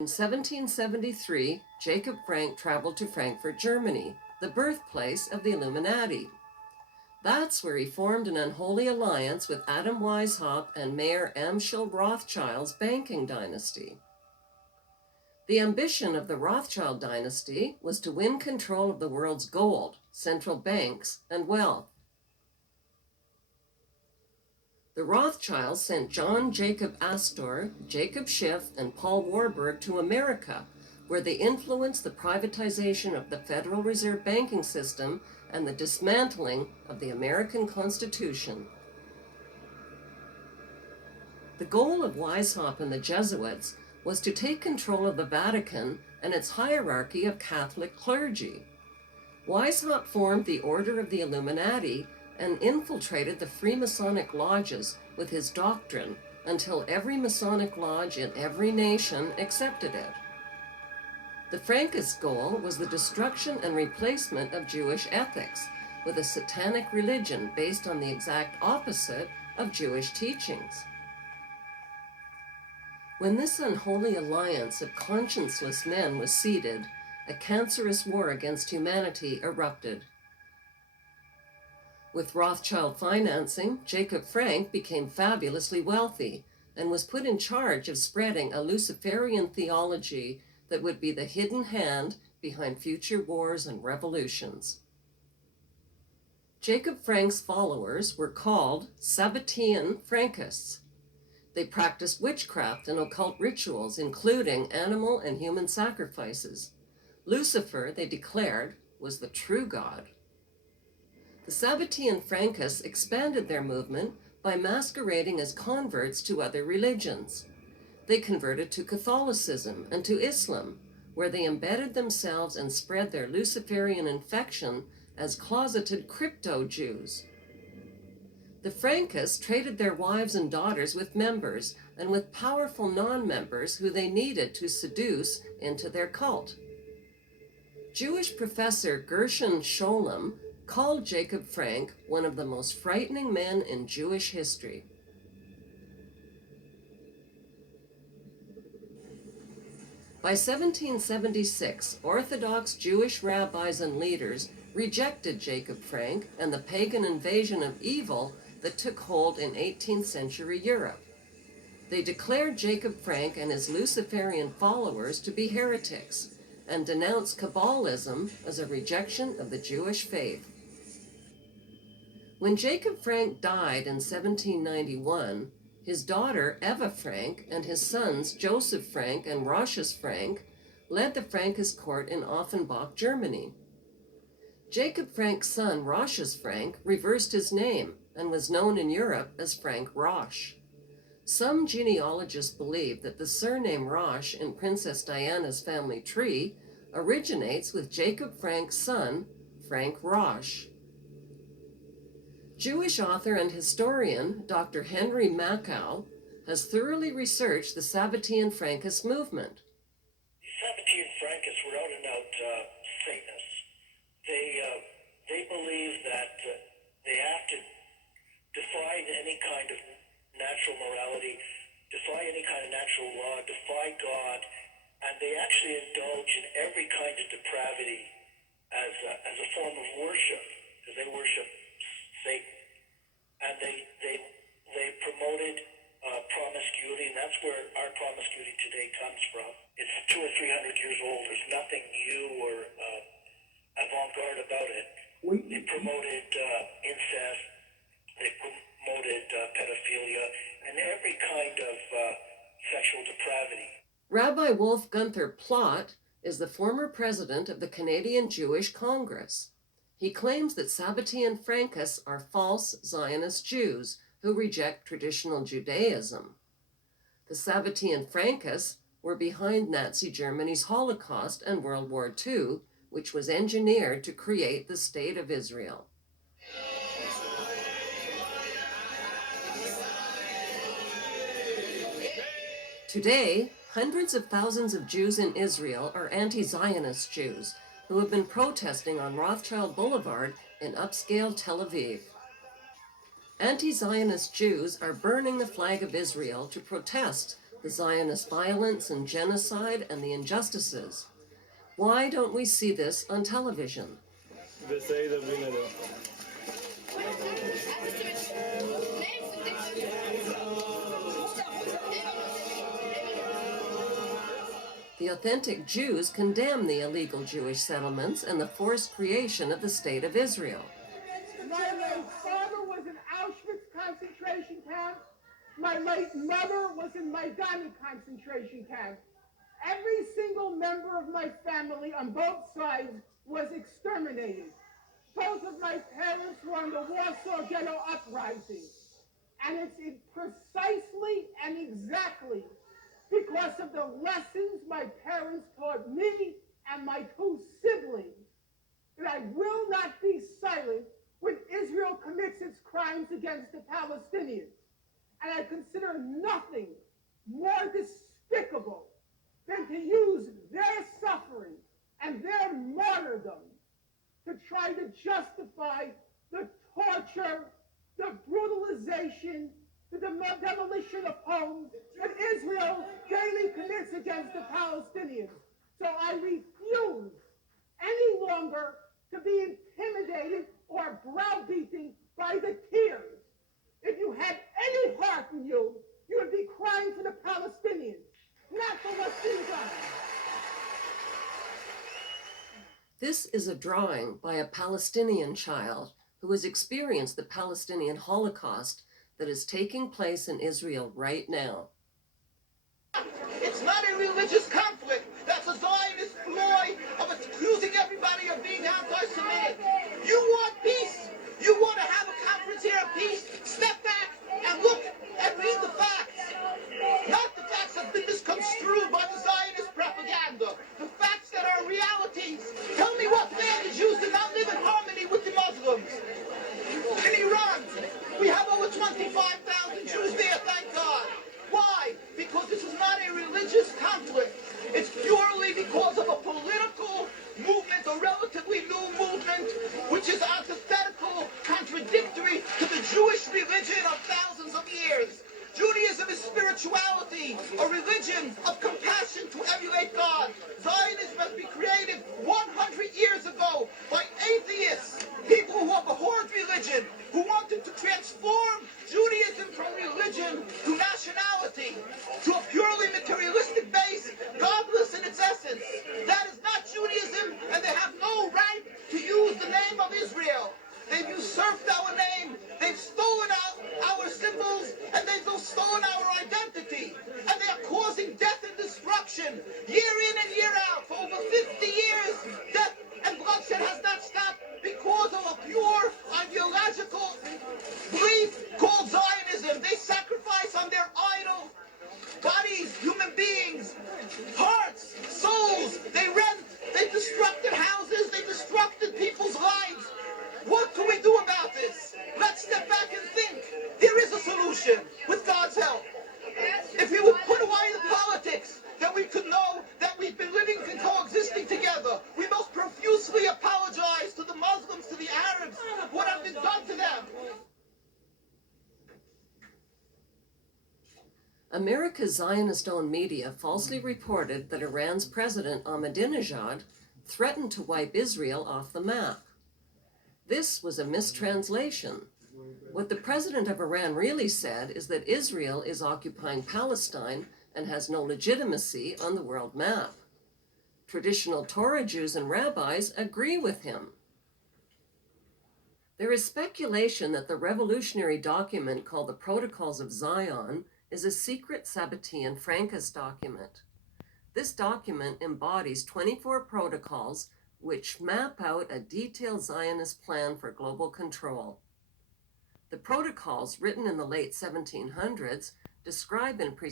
In 1773, Jacob Frank traveled to Frankfurt, Germany, the birthplace of the Illuminati. That's where he formed an unholy alliance with Adam Weishaupt and Mayor Amschel Rothschild's banking dynasty. The ambition of the Rothschild dynasty was to win control of the world's gold, central banks, and wealth. The Rothschilds sent John Jacob Astor, Jacob Schiff, and Paul Warburg to America, where they influenced the privatization of the Federal Reserve banking system and the dismantling of the American Constitution. The goal of Weishaupt and the Jesuits was to take control of the Vatican and its hierarchy of Catholic clergy. Weishaupt formed the Order of the Illuminati and infiltrated the Freemasonic lodges with his doctrine until every Masonic lodge in every nation accepted it. The Frankist goal was the destruction and replacement of Jewish ethics with a satanic religion based on the exact opposite of Jewish teachings. When this unholy alliance of conscienceless men was seeded, a cancerous war against humanity erupted. With Rothschild financing, Jacob Frank became fabulously wealthy and was put in charge of spreading a Luciferian theology that would be the hidden hand behind future wars and revolutions. Jacob Frank's followers were called Sabbatean Frankists. They practiced witchcraft and occult rituals, including animal and human sacrifices. Lucifer, they declared, was the true God. The Sabbatean Frankists expanded their movement by masquerading as converts to other religions. They converted to Catholicism and to Islam, where they embedded themselves and spread their Luciferian infection as closeted crypto-Jews. The Frankists traded their wives and daughters with members and with powerful non-members who they needed to seduce into their cult. Jewish professor Gershon Scholem called Jacob Frank one of the most frightening men in Jewish history. By 1776, Orthodox Jewish rabbis and leaders rejected Jacob Frank and the pagan invasion of evil that took hold in 18th century Europe. They declared Jacob Frank and his Luciferian followers to be heretics and denounced Kabbalism as a rejection of the Jewish faith. When Jacob Frank died in 1791, his daughter Eva Frank and his sons Joseph Frank and Rochus Frank led the Frankist court in Offenbach, Germany. Jacob Frank's son Rochus Frank reversed his name and was known in Europe as Frank Roche. Some genealogists believe that the surname Roche in Princess Diana's family tree originates with Jacob Frank's son, Frank Roche. Jewish author and historian Dr. Henry Makow has thoroughly researched the Sabbatean Frankist movement. Sabbatean Frankists were out and out Satanists. They believe that they have to defy any kind of natural morality, defy any kind of natural law, defy God, and they actually indulge in every kind of depravity as a form of worship, because they worship Satan. And they promoted promiscuity, and that's where our promiscuity today comes from. It's 200 or 300 years old. There's nothing new or avant-garde about it. They promoted incest, they promoted pedophilia, and every kind of sexual depravity. Rabbi Wolf Gunther Plott is the former president of the Canadian Jewish Congress. He claims that Sabbatean Frankists are false Zionist Jews who reject traditional Judaism. The Sabbatean Frankists were behind Nazi Germany's Holocaust and World War II, which was engineered to create the State of Israel. Today, hundreds of thousands of Jews in Israel are anti-Zionist Jews who have been protesting on Rothschild Boulevard in upscale Tel Aviv. Anti-Zionist Jews are burning the flag of Israel to protest the Zionist violence and genocide and the injustices. Why don't we see this on television? The authentic Jews condemn the illegal Jewish settlements and the forced creation of the State of Israel. My late father was in Auschwitz concentration camp. My late mother was in Majdanek concentration camp. Every single member of my family on both sides was exterminated. Both of my parents were on the Warsaw Ghetto Uprising. And it's precisely and exactly because of the lessons my parents taught me and my two siblings that I will not be silent when Israel commits its crimes against the Palestinians. And I consider nothing more despicable than to use their suffering and their martyrdom to try to justify the torture, the brutalization, the demolition of homes that Israel daily commits against the Palestinians. So I refuse any longer to be intimidated or browbeaten by the tears. If you had any heart in you, you would be crying for the Palestinians, not for what's been done. This is a drawing by a Palestinian child who has experienced the Palestinian Holocaust that is taking place in Israel right now. It's not a religious conflict. That's a Zionist ploy of accusing everybody of being anti-Semitic. You want peace? You want to have a conference here of peace? Step back and look and read the facts. Not the facts that have been misconstrued by the Zionist propaganda. The facts that are realities. Tell me what fair the Jews did not live in harmony with the Muslims. In Iran, we have over 25,000 Jews there, thank God. Why? Because this is not a religious conflict. It's purely because of a political movement, a relatively new movement, which is antithetical, contradictory to the Jewish religion of thousands of years. Judaism is spirituality, a religion of compassion to emulate God. Zionism must be created 100 years ago by atheists, people who have abhorred religion, who wanted to transform Judaism from religion to nationality, to a purely materialistic base, godless in its essence. That is not Judaism, and they have no right to use the name of Israel. They've usurped our name, they've stolen our symbols, and they've stolen our identity. And they are causing death and destruction year in and year out. For over 50 years, death and bloodshed has not stopped because of a pure ideological belief called Zionism. They sacrifice on their idol bodies, human beings, hearts, souls. They rent, they destructed houses, they destructed people's lives. What can we do about this? Let's step back and think. There is a solution with God's help. If we would put away the politics, then we could know that we've been living and coexisting together. We most profusely apologize to the Muslims, to the Arabs, what has been done to them. America's Zionist-owned media falsely reported that Iran's President Ahmadinejad threatened to wipe Israel off the map. This was a mistranslation. What the president of Iran really said is that Israel is occupying Palestine and has no legitimacy on the world map. Traditional Torah Jews and rabbis agree with him. There is speculation that the revolutionary document called the Protocols of Zion is a secret Sabbatean Frankist document. This document embodies 24 protocols which map out a detailed Zionist plan for global control. The protocols, written in the late 1700s, describe in precise